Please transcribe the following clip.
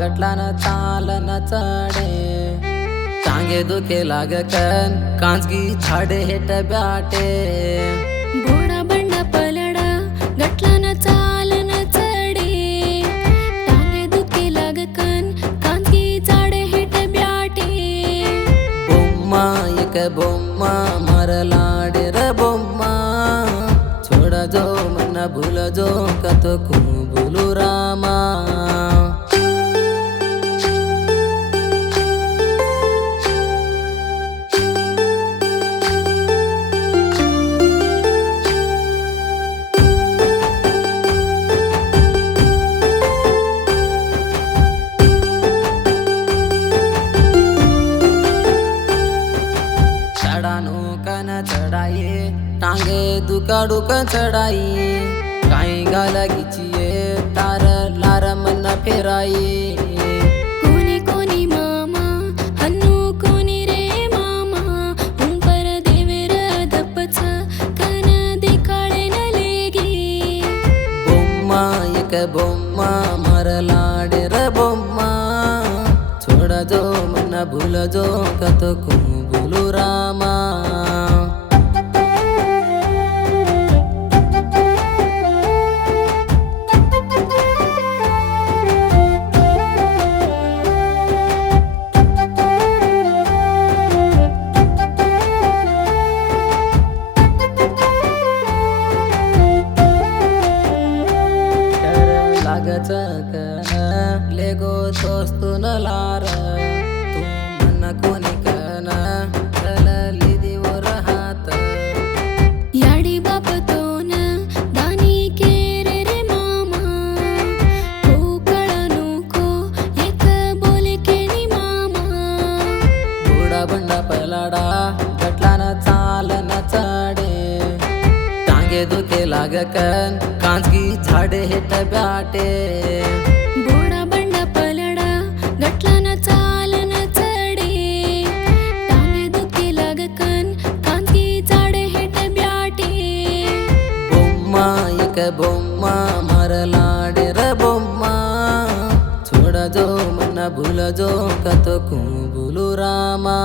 गटलान चालन चढे टांगे दुखे लागकन कांचगी झाडे हेट ब्याटे घोडा बंडा पलडा गटलान चालन चढे टांगे दुखे लागकन कांचगी झाडे हेट ब्याटे बोम्मा एक बोम्मा मरलाडे रे बोम्मा छोड़ जो मन भूल जो कतो को भूलू रामा चढ़ाई टांगे दुकाडुक चढ़ाई काई गाला गिचिए तार लार मन फेराई कोनी कोनी मामा हन्नू कोनी रे मामा उंपर देवेर दपच कन दिकाळे न लेगी बोम्मा एक बोम्मा मरलाडे रे बोम्मा छोड़ जो मन भूल जो कतो को भूलू रामा लेगो तोस्तून लार तू मन कोणी कन चलली दिवर हात याडी बाप तोन दानी केरे रे मामा को कळनु को एक बोले केनी मामा घोडा बंडा पलाडा गटलान चालन चढे टांगे दुखे लागकन कांचगी झाडे हेट ब्याटे घोडा बंडा पलडा गटलान चालन चढे टांगे दुखे लागकन कांचगी झाडे हेट ब्याटे बोम्मा एक बोम्मा मरलाडे रे बोम्मा छोड़ जो मन भूल जो कतो को भूलू रामा।